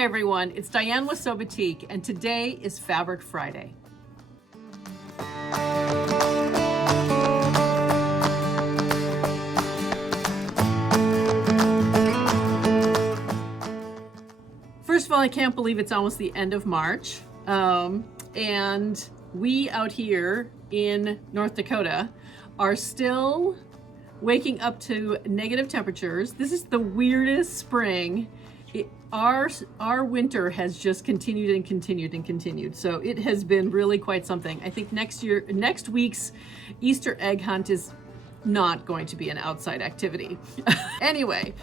Hi everyone, it's Diane with Sew Batik, and today is Fabric Friday. First of all, I can't believe it's almost the end of March, and we out here in North Dakota are still waking up to negative temperatures. This is the weirdest spring. Our winter has just continued and continued and continued. So it has been really quite something. I think next week's Easter egg hunt is not going to be an outside activity. Anyway,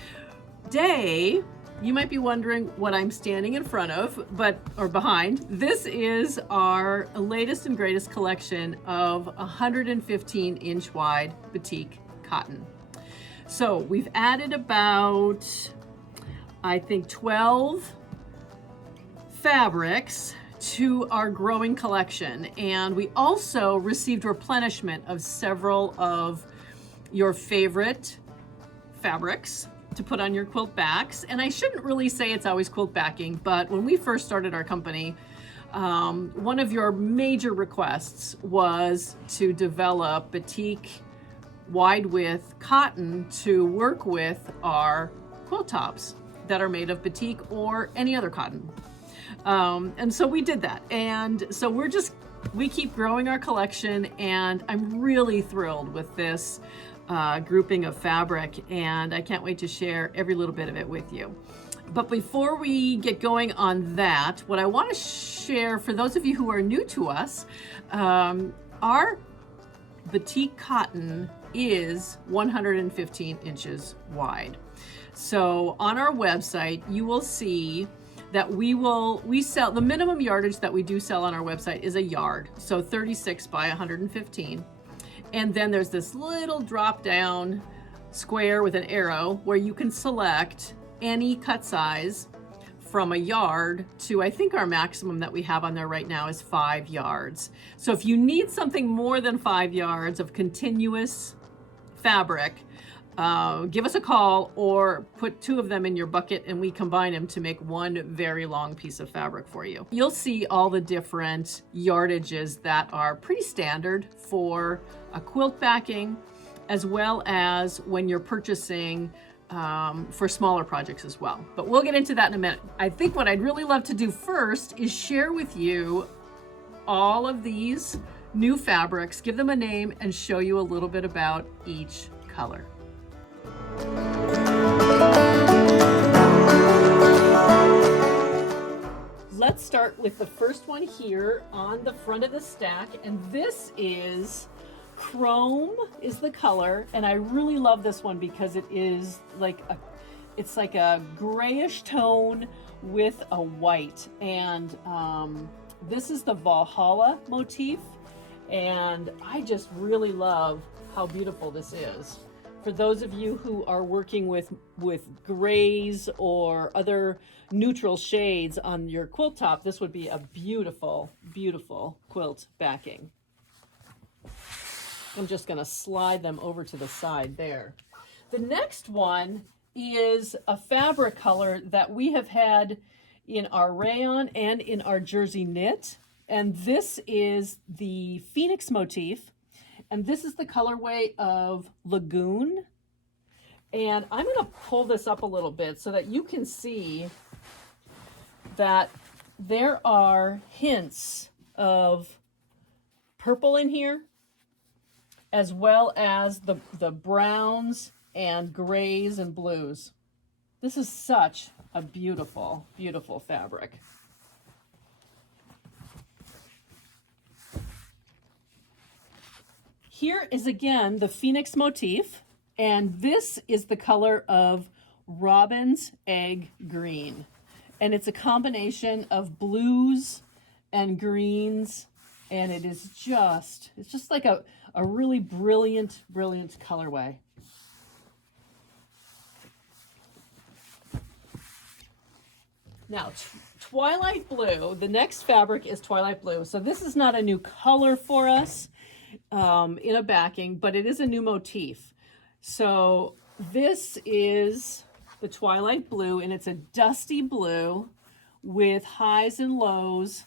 today, you might be wondering what I'm standing in front of, or behind. This is our latest and greatest collection of 115-inch wide batik cotton. So we've added about, I think, 12 fabrics to our growing collection. And we also received replenishment of several of your favorite fabrics to put on your quilt backs. And I shouldn't really say it's always quilt backing, but when we first started our company, one of your major requests was to develop batik wide width cotton to work with our quilt tops that are made of batik or any other cotton. And so we did that. And so we keep growing our collection, and I'm really thrilled with this grouping of fabric, and I can't wait to share every little bit of it with you. But before we get going on that, what I want to share for those of you who are new to us, our batik cotton is 115 inches wide. So on our website, you will see that we sell, the minimum yardage that we do sell on our website is a yard, so 36 by 115. And then there's this little drop down square with an arrow where you can select any cut size from a yard to, I think our maximum that we have on there right now is 5 yards. So if you need something more than 5 yards of continuous fabric, give us a call or put 2 of them in your bucket and we combine them to make one very long piece of fabric for you. You'll see all the different yardages that are pretty standard for a quilt backing, as well as when you're purchasing for smaller projects as well. But we'll get into that in a minute. I think what I'd really love to do first is share with you all of these new fabrics, give them a name, and show you a little bit about each color. Let's start with the first one here on the front of the stack, and this is Chrome is the color, and I really love this one because it is it's like a grayish tone with a white, and this is the Valhalla motif, and I just really love how beautiful this is. For those of you who are working with grays or other neutral shades on your quilt top, this would be a beautiful, beautiful quilt backing. I'm just going to slide them over to the side there. The next one is a fabric color that we have had in our rayon and in our jersey knit, and this is the Phoenix motif. And this is the colorway of Lagoon. And I'm going to pull this up a little bit so that you can see that there are hints of purple in here, as well as the browns and grays and blues. This is such a beautiful, beautiful fabric. Here is again the Phoenix motif, and this is the color of Robin's Egg Green. And it's a combination of blues and greens, and it's just like a really brilliant, brilliant colorway. Now, Twilight Blue, the next fabric is Twilight Blue. So this is not a new color for us in a backing, but it is a new motif. So this is the Twilight Blue, and it's a dusty blue with highs and lows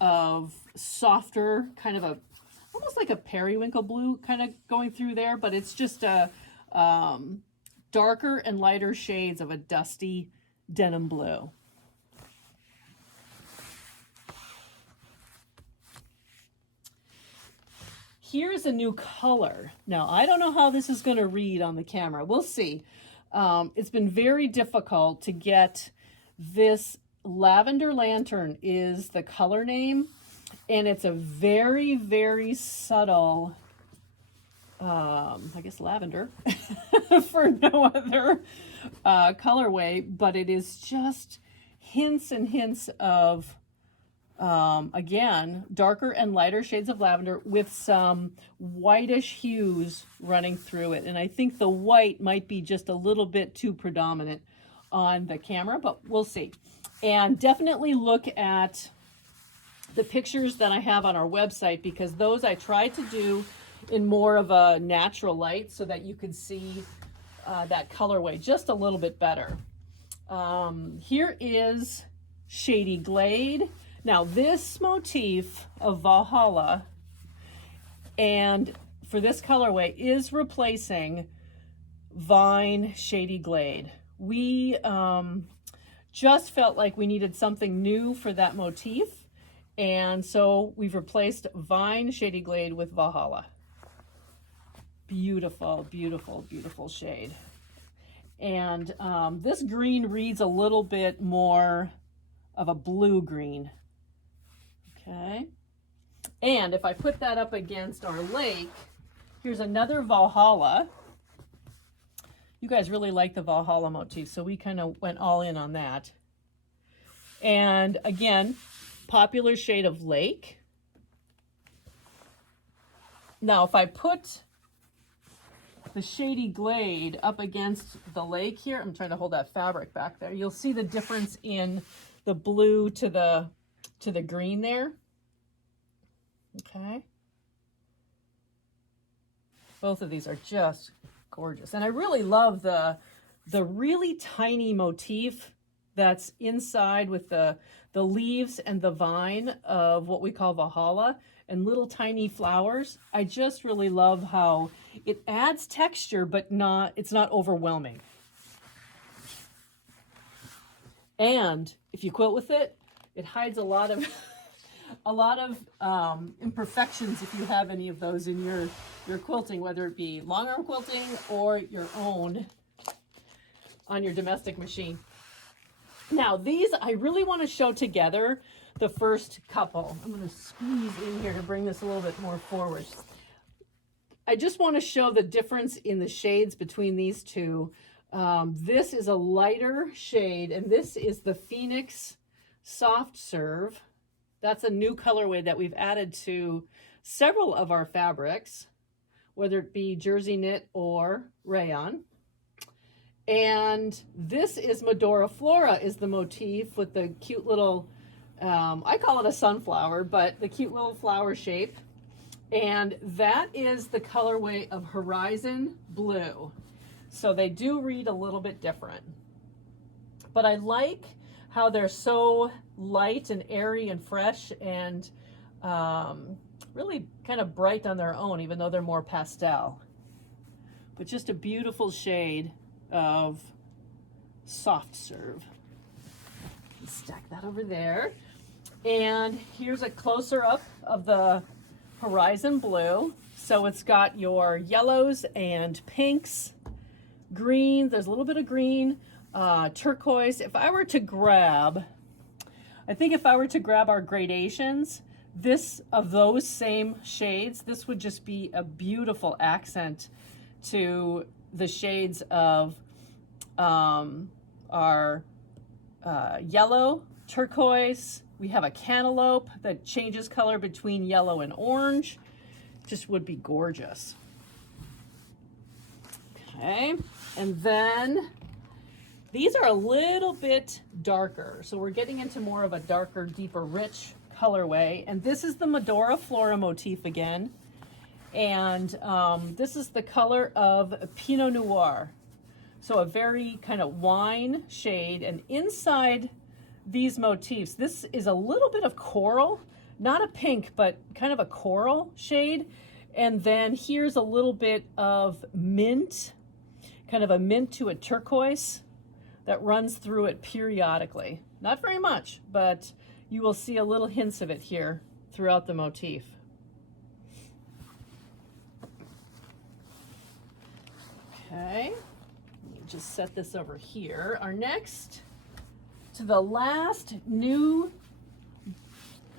of softer, kind of a, almost like a periwinkle blue kind of going through there, but it's just a darker and lighter shades of a dusty denim blue. Here's a new color. Now, I don't know how this is going to read on the camera. We'll see. It's been very difficult to get this. Lavender Lantern is the color name, and it's a very, very subtle, I guess lavender for no other colorway, but it is just hints and hints of, again, darker and lighter shades of lavender with some whitish hues running through it. And I think the white might be just a little bit too predominant on the camera, but we'll see. And definitely look at the pictures that I have on our website, because those I tried to do in more of a natural light so that you could see that colorway just a little bit better. Here is Shady Glade. Now this motif of Valhalla, and for this colorway, is replacing Vine Shady Glade. We just felt like we needed something new for that motif, and so we've replaced Vine Shady Glade with Valhalla. Beautiful, beautiful, beautiful shade. And this green reads a little bit more of a blue green. Okay. And if I put that up against our lake, here's another Valhalla. You guys really like the Valhalla motif, so we kind of went all in on that. And again, popular shade of lake. Now, if I put the Shady Glade up against the lake here, I'm trying to hold that fabric back there, you'll see the difference in the blue to the green there. Okay. Both of these are just gorgeous. And I really love the really tiny motif that's inside with the leaves and the vine of what we call Valhalla and little tiny flowers. I just really love how it adds texture, but it's not overwhelming. And if you quilt with it, it hides a lot of imperfections if you have any of those in your quilting, whether it be long arm quilting or your own on your domestic machine. Now these, I really want to show together the first couple. I'm going to squeeze in here to bring this a little bit more forward. I just want to show the difference in the shades between these two. This is a lighter shade, and this is the Phoenix Soft Serve. That's a new colorway that we've added to several of our fabrics, whether it be jersey knit or rayon. And this is Medora Flora is the motif with the cute little, I call it a sunflower, but the cute little flower shape. And that is the colorway of Horizon Blue. So they do read a little bit different. But I like how they're so light and airy and fresh and really kind of bright on their own, even though they're more pastel. But just a beautiful shade of Soft Serve. Let's stack that over there. And here's a closer up of the Horizon Blue. So it's got your yellows and pinks, greens, there's a little bit of green, turquoise. If I were to grab, I think if I were to grab our gradations, this of those same shades, this would just be a beautiful accent to the shades of our yellow, turquoise. We have a cantaloupe that changes color between yellow and orange. Just would be gorgeous. Okay, and then these are a little bit darker. So we're getting into more of a darker, deeper, rich colorway. And this is the Medora Flora motif again. And this is the color of Pinot Noir. So a very kind of wine shade. And inside these motifs. This is a little bit of coral, not a pink, but kind of a coral shade. And then here's a little bit of mint, kind of a mint to a turquoise that runs through it periodically. Not very much, but you will see a little hints of it here throughout the motif. Okay, let me just set this over here. Our next, to the last new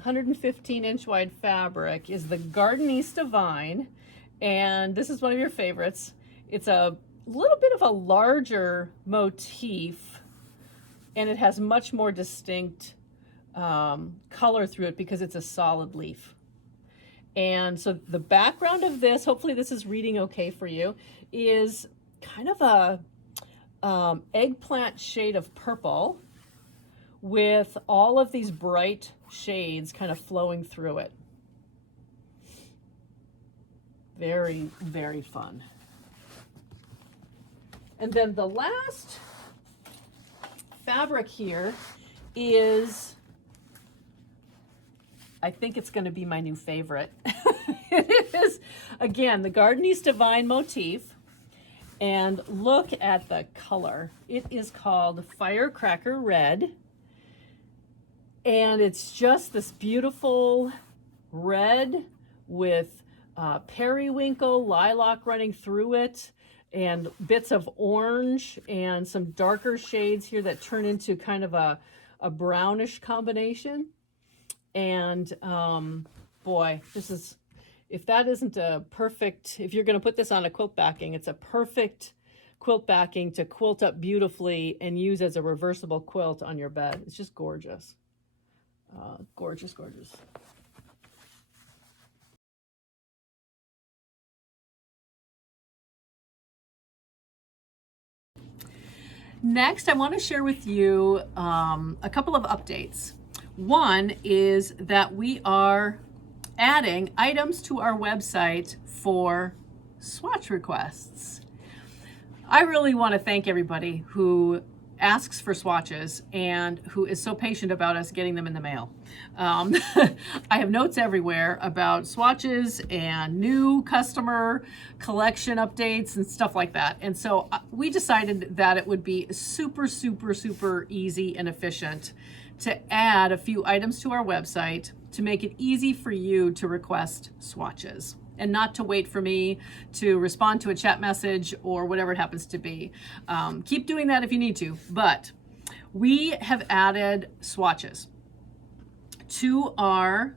115-inch wide fabric is the Gardenista Vine, and this is one of your favorites. It's a little bit of a larger motif, and it has much more distinct color through it because it's a solid leaf. And so the background of this, hopefully this is reading okay for you, is kind of a eggplant shade of purple with all of these bright shades kind of flowing through it. Very, very fun. And then the last fabric here is, I think it's going to be my new favorite. It is, again, the Gardenista Vine motif. And look at the color. It is called Firecracker Red. And it's just this beautiful red with periwinkle, lilac running through it, and bits of orange and some darker shades here that turn into kind of a brownish combination. And boy, this is, if that isn't a perfect, if you're going to put this on a quilt backing, it's a perfect quilt backing to quilt up beautifully and use as a reversible quilt on your bed. It's just gorgeous. Gorgeous, gorgeous. Next, I want to share with you a couple of updates. One is that we are adding items to our website for swatch requests. I really want to thank everybody who asks for swatches and who is so patient about us getting them in the mail. I have notes everywhere about swatches and new customer collection updates and stuff like that. And so we decided that it would be super, super, super easy and efficient to add a few items to our website to make it easy for you to request swatches and not to wait for me to respond to a chat message or whatever it happens to be. Keep doing that if you need to, but we have added swatches to our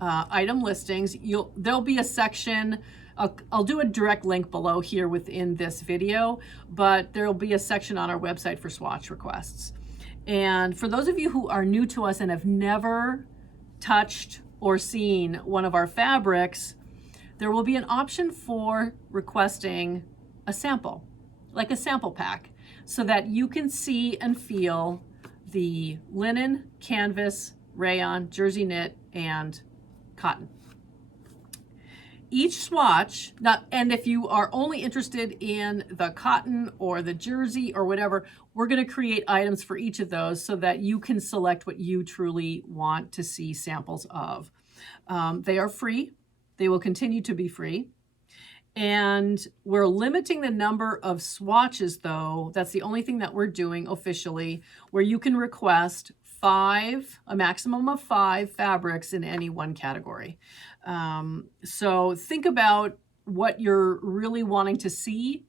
item listings. There'll be a section, I'll do a direct link below here within this video, but there'll be a section on our website for swatch requests. And for those of you who are new to us and have never touched or seen one of our fabrics, there will be an option for requesting a sample, like a sample pack, so that you can see and feel the linen, canvas, rayon, jersey knit, and cotton. Each swatch, and if you are only interested in the cotton or the jersey or whatever, we're going to create items for each of those so that you can select what you truly want to see samples of. They are free. They will continue to be free. And we're limiting the number of swatches, though. That's the only thing that we're doing officially, where you can request a maximum of 5 fabrics in any one category. So think about what you're really wanting to see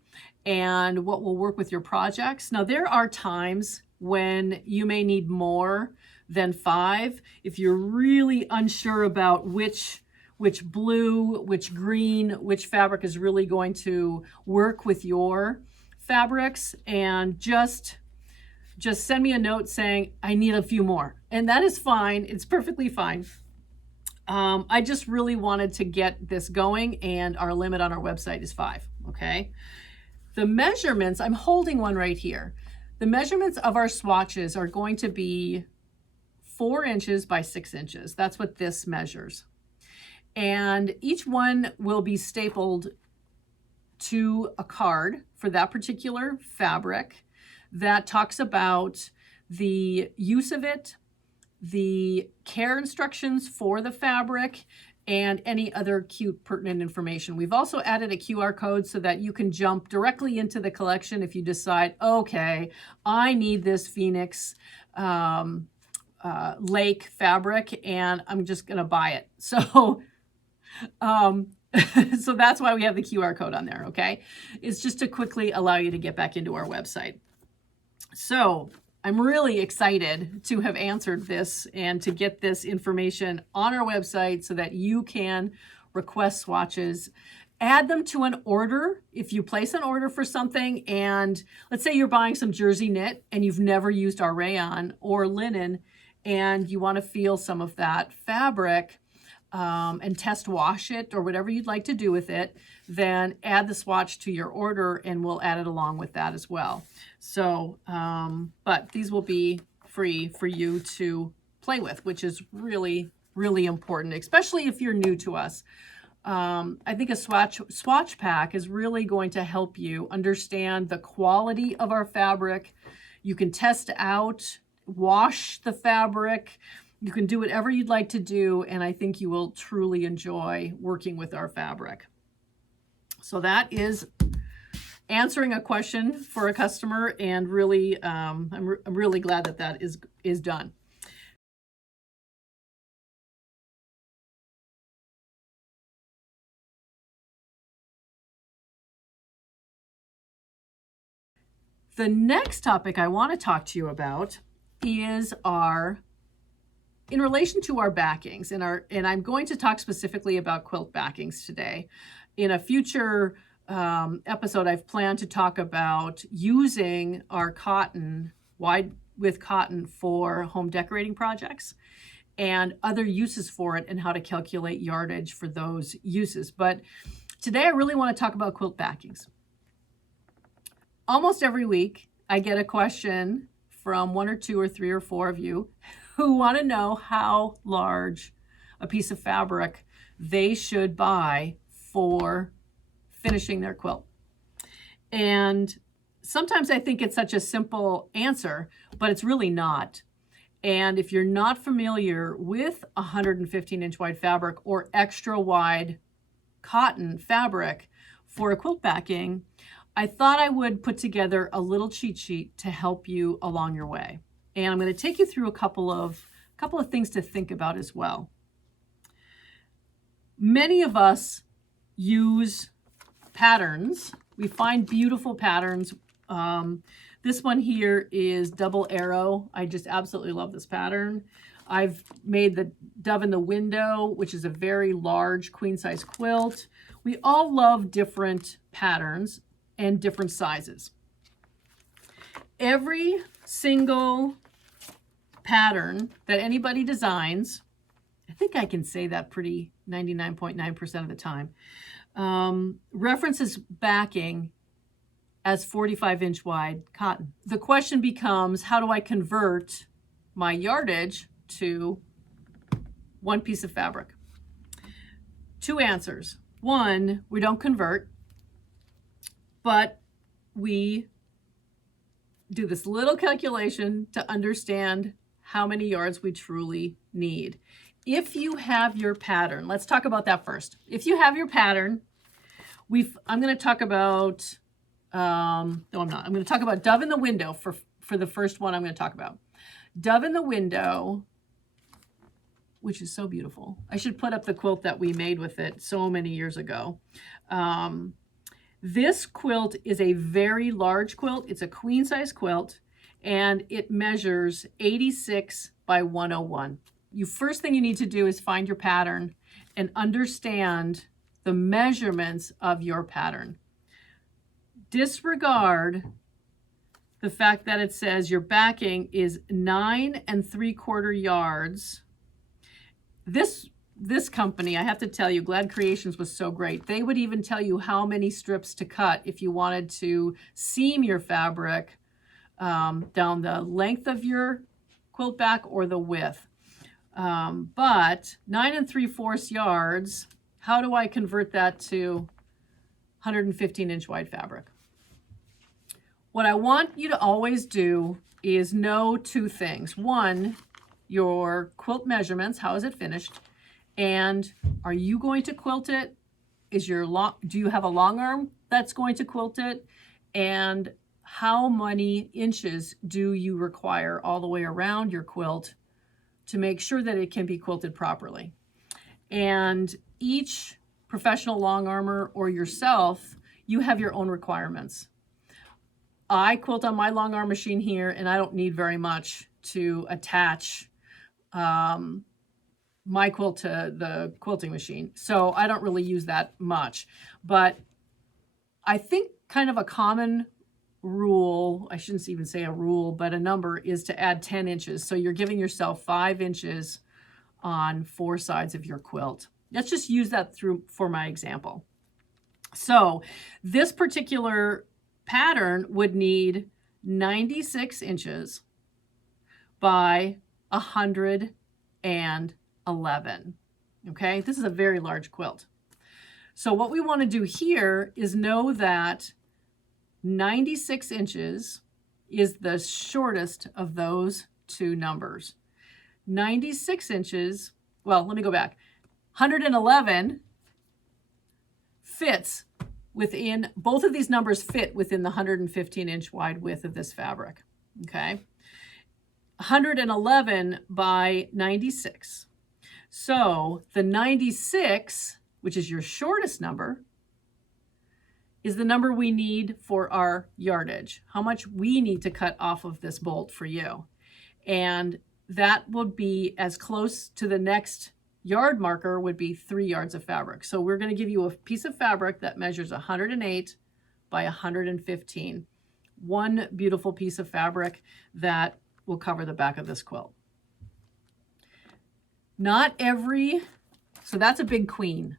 and what will work with your projects. Now, there are times when you may need more than 5. If you're really unsure about which blue, which green, which fabric is really going to work with your fabrics, and just send me a note saying, I need a few more. And that is fine. It's perfectly fine. I just really wanted to get this going, and our limit on our website is 5, okay? The measurements, I'm holding one right here. The measurements of our swatches are going to be 4 inches by 6 inches. That's what this measures. And each one will be stapled to a card for that particular fabric that talks about the use of it, the care instructions for the fabric, and any other cute pertinent information. We've also added a QR code so that you can jump directly into the collection if you decide, okay, I need this Phoenix lake fabric and I'm just gonna buy it. So so that's why we have the QR code on there, okay? It's just to quickly allow you to get back into our website. So I'm really excited to have answered this and to get this information on our website so that you can request swatches. Add them to an order. If you place an order for something and let's say you're buying some jersey knit and you've never used our rayon or linen and you want to feel some of that fabric and test wash it or whatever you'd like to do with it, then add the swatch to your order and we'll add it along with that as well. So, but these will be free for you to play with, which is really, really important, especially if you're new to us. I think a swatch pack is really going to help you understand the quality of our fabric. You can test out, wash the fabric. You can do whatever you'd like to do, and I think you will truly enjoy working with our fabric. So that is answering a question for a customer, and really, I'm really glad that that is done. The next topic I want to talk to you about is in relation to our backings, and I'm going to talk specifically about quilt backings today. In a future episode, I've planned to talk about using our cotton, wide width cotton, for home decorating projects and other uses for it and how to calculate yardage for those uses. But today I really want to talk about quilt backings. Almost every week I get a question from 1 or 2 or 3 or 4 of you who want to know how large a piece of fabric they should buy for finishing their quilt. And sometimes I think it's such a simple answer, but it's really not. And if you're not familiar with 115-inch wide fabric or extra wide cotton fabric for a quilt backing, I thought I would put together a little cheat sheet to help you along your way. And I'm going to take you through a couple of things to think about as well. Many of us use patterns. We find beautiful patterns. This one here is double arrow. I just absolutely love this pattern. I've made the Dove in the Window, which is a very large queen size quilt. We all love different patterns and different sizes. Every single pattern that anybody designs, I think I can say that pretty 99.9% of the time, references backing as 45-inch wide cotton. The question becomes, how do I convert my yardage to one piece of fabric? 2 answers. 1, we don't convert, but we do this little calculation to understand how many yards we truly need. If you have your pattern, let's talk about that first. If you have your pattern, I'm going to talk about, no, I'm not. I'm going to talk about Dove in the Window for the first one I'm going to talk about. Dove in the Window, which is so beautiful. I should put up the quilt that we made with it so many years ago. This quilt is a very large quilt. It's a queen size quilt, and it measures 86 by 101. First thing you need to do is find your pattern and understand the measurements of your pattern. Disregard the fact that it says your backing is 9 3/4 yards. This company, I have to tell you, Glad Creations was so great. They would even tell you how many strips to cut if you wanted to seam your fabric down the length of your quilt back or the width. But 9 3/4 yards, how do I convert that to 115-inch wide fabric? What I want you to always do is know two things. One, your quilt measurements, how is it finished? And are you going to quilt it? Do you have a long arm that's going to quilt it? And how many inches do you require all the way around your quilt to make sure that it can be quilted properly? And each professional long armer or yourself, you have your own requirements. I quilt on my long arm machine here, and I don't need very much to attach my quilt to the quilting machine. So I don't really use that much. But I think kind of a common rule, I shouldn't even say a rule, but a number is to add 10 inches. So you're giving yourself 5 inches on 4 sides of your quilt. Let's just use that for my example. So this particular pattern would need 96 inches by 111. Okay, this is a very large quilt. So what we want to do here is know that 96 inches is the shortest of those two numbers. 96 inches, well, let me go back. 111 fits within, both of these numbers fit within the 115-inch wide width of this fabric, okay? 111 by 96. So the 96, which is your shortest number, is the number we need for our yardage, how much we need to cut off of this bolt for you. And that would be as close to the next yard marker would be 3 yards of fabric. So we're going to give you a piece of fabric that measures 108 by 115. One beautiful piece of fabric that will cover the back of this quilt. Not every, so that's a big queen.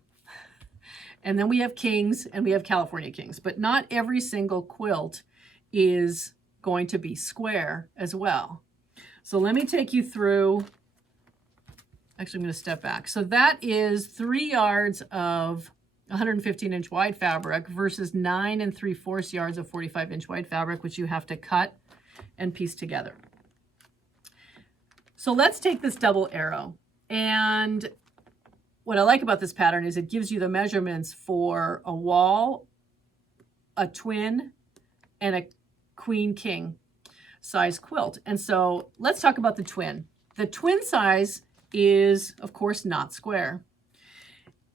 And then we have kings and we have California kings, but not every single quilt is going to be square as well. So let me take you through, actually I'm going to step back. So that is 3 yards of 115-inch wide fabric versus 9 3/4 yards of 45-inch wide fabric, which you have to cut and piece together. So let's take this double arrow. And what I like about this pattern is it gives you the measurements for a wall, a twin, and a queen king size quilt. And so let's talk about the twin. The twin size is, of course, not square.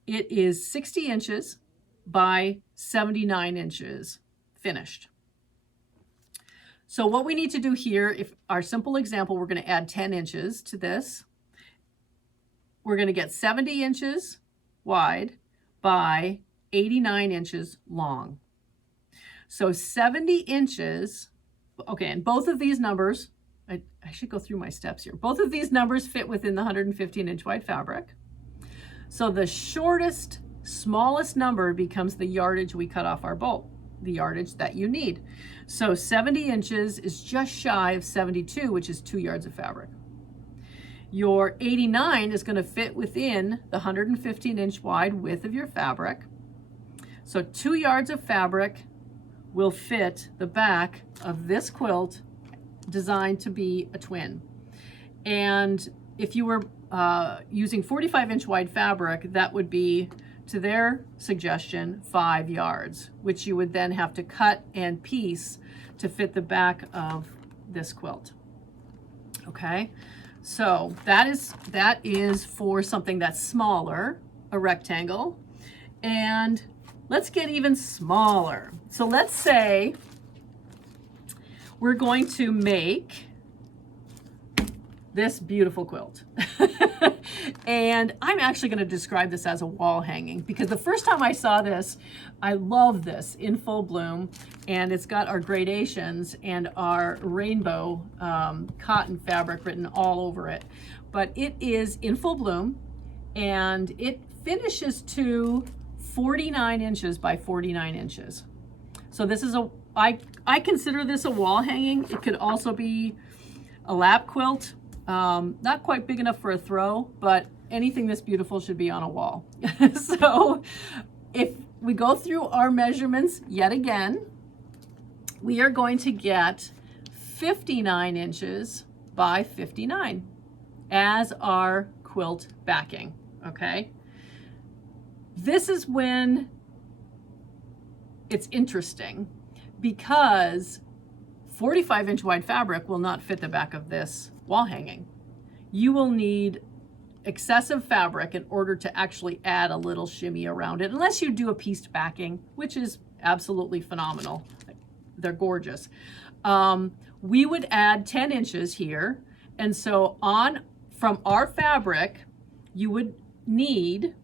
It is 60 inches by 79 inches finished. So what we need to do here, if our simple example, we're going to add 10 inches to this. We're going to get 70 inches wide by 89 inches long. So 70 inches, okay, and both of these numbers, I should go through my steps here. Both of these numbers fit within the 115-inch wide fabric. So the shortest, smallest number becomes the yardage we cut off our bolt, the yardage that you need. So 70 inches is just shy of 72, which is 2 yards of fabric. Your 89 is going to fit within the 115-inch wide width of your fabric. So 2 yards of fabric will fit the back of this quilt designed to be a twin. And if you were using 45-inch wide fabric, that would be, to their suggestion, 5 yards, which you would then have to cut and piece to fit the back of this quilt. Okay, so that is for something that's smaller, a rectangle. And let's get even smaller. So let's say we're going to make this beautiful quilt. And I'm actually going to describe this as a wall hanging, because the first time I saw this, I love this in full bloom, and it's got our gradations and our rainbow cotton fabric written all over it. But it is in full bloom, and it finishes to 49 inches by 49 inches. So this is I consider this a wall hanging. It could also be a lap quilt. Not quite big enough for a throw, but anything this beautiful should be on a wall. So if we go through our measurements yet again, we are going to get 59 inches by 59 as our quilt backing, okay? This is when it's interesting because 45-inch wide fabric will not fit the back of this wall hanging. You will need excessive fabric in order to actually add a little shimmy around it, unless you do a pieced backing, which is absolutely phenomenal. They're gorgeous. We would add 10 inches here. And so from our fabric, you would need,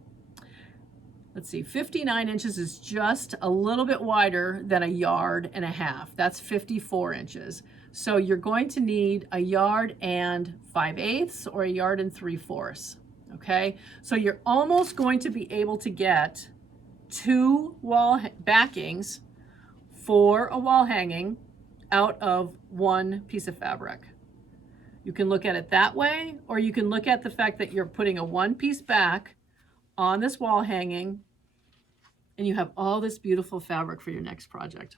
let's see, 59 inches is just a little bit wider than 1.5 yards. That's 54 inches. So you're going to need 1 yard and 5/8 or 1 yard and 3/4. Okay, so you're almost going to be able to get 2 wall backings for a wall hanging out of 1 piece of fabric. You can look at it that way, or you can look at the fact that you're putting a 1-piece back on this wall hanging and you have all this beautiful fabric for your next project.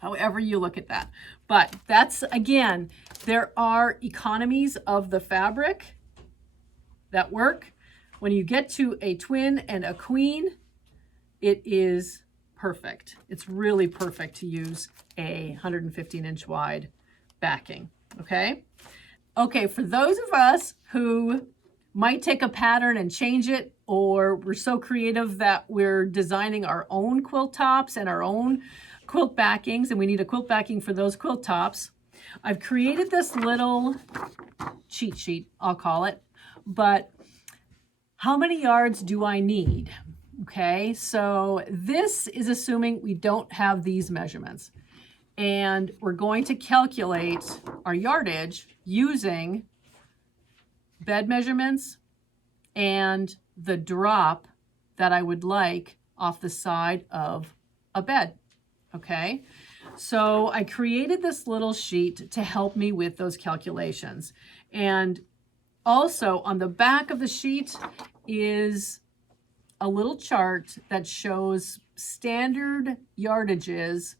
However you look at that. But that's, again, there are economies of the fabric that work. When you get to a twin and a queen, it is perfect. It's really perfect to use a 115-inch wide backing, okay? Okay, for those of us who might take a pattern and change it, or we're so creative that we're designing our own quilt tops and our own quilt backings, and we need a quilt backing for those quilt tops, I've created this little cheat sheet, I'll call it. But how many yards do I need? Okay, so this is assuming we don't have these measurements. And we're going to calculate our yardage using bed measurements and the drop that I would like off the side of a bed. Okay, so I created this little sheet to help me with those calculations. And also on the back of the sheet is a little chart that shows standard yardages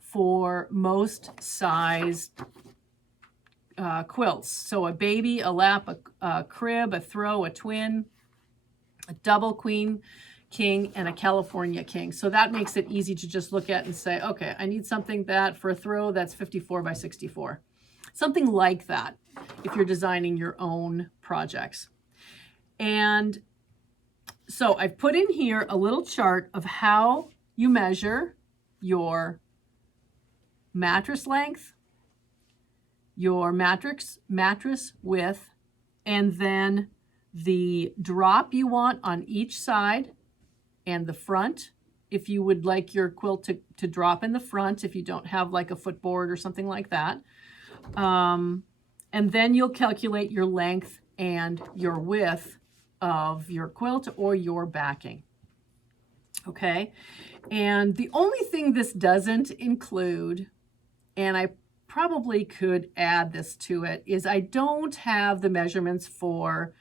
for most size quilts. So a baby, a lap, a crib, a throw, a twin, a double queen, king, and a California king. So that makes it easy to just look at and say, okay, I need something that for a throw that's 54 by 64. Something like that if you're designing your own projects. And so I've put in here a little chart of how you measure your mattress length, your mattress width, and then the drop you want on each side and the front, if you would like your quilt to drop in the front, if you don't have like a footboard or something like that. And then you'll calculate your length and your width of your quilt or your backing. Okay, and the only thing this doesn't include, and I probably could add this to it, is I don't have the measurements for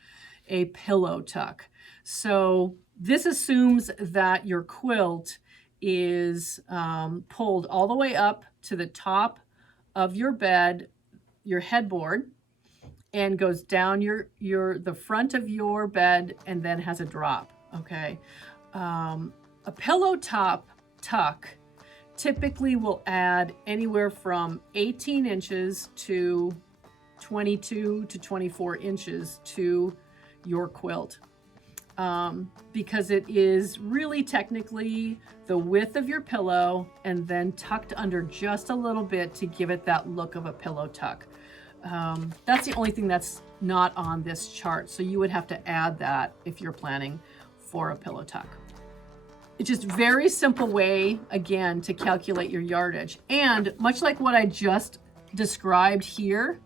a pillow tuck. So this assumes that your quilt is pulled all the way up to the top of your bed, your headboard, and goes down the front of your bed and then has a drop, okay? A pillow top tuck typically will add anywhere from 18 inches to 22 to 24 inches to your quilt. Because it is really technically the width of your pillow and then tucked under just a little bit to give it that look of a pillow tuck. That's the only thing that's not on this chart. So you would have to add that if you're planning for a pillow tuck. It's just a very simple way, again, to calculate your yardage. And much like what I just described here,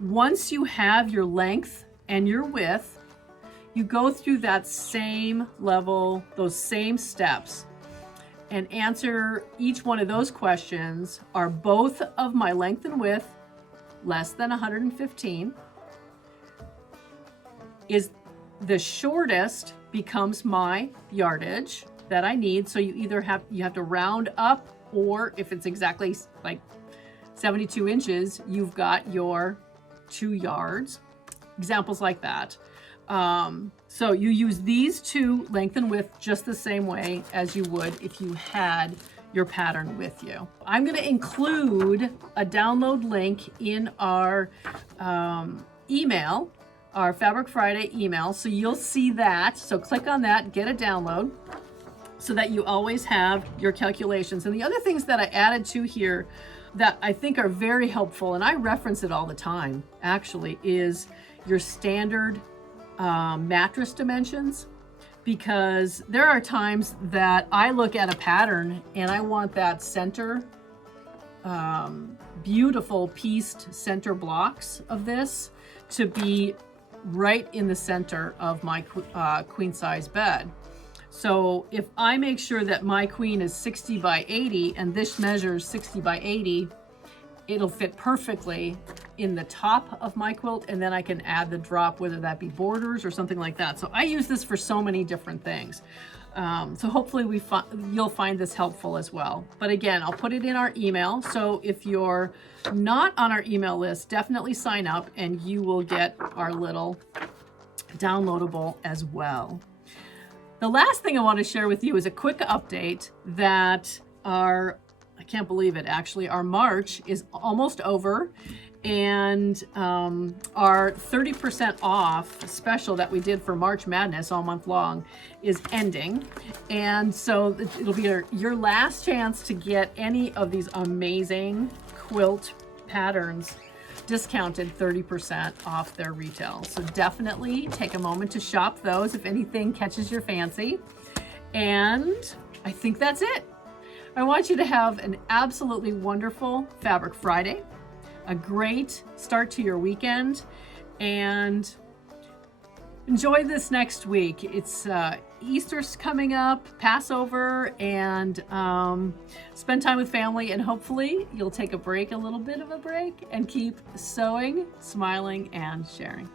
once you have your length and your width, you go through that same level, those same steps, and answer each one of those questions. Are both of my length and width less than 115? Is the shortest becomes my yardage that I need. So you either have to round up, or if it's exactly like 72 inches, you've got your 2 yards. Examples like that. So you use these two length and width just the same way as you would if you had your pattern with you. I'm going to include a download link in our email, our Fabric Friday email, so you'll see that. So click on that, get a download, so that you always have your calculations. And the other things that I added to here that I think are very helpful, and I reference it all the time actually, is your standard mattress dimensions, because there are times that I look at a pattern and I want that center, beautiful pieced center blocks of this to be right in the center of my queen size bed. So if I make sure that my queen is 60 by 80 and this measures 60 by 80, it'll fit perfectly in the top of my quilt, and then I can add the drop, whether that be borders or something like that. So I use this for so many different things. So hopefully you'll find this helpful as well. But again, I'll put it in our email. So if you're not on our email list, definitely sign up and you will get our little downloadable as well. The last thing I want to share with you is a quick update that I can't believe it actually, our March is almost over, and our 30% off special that we did for March Madness all month long is ending. And so it'll be your last chance to get any of these amazing quilt patterns discounted 30% off their retail. So definitely take a moment to shop those if anything catches your fancy. And I think that's it. I want you to have an absolutely wonderful Fabric Friday, a great start to your weekend, and enjoy this next week. It's Easter's coming up, Passover, and spend time with family, and hopefully you'll take a little bit of a break, and keep sewing, smiling, and sharing.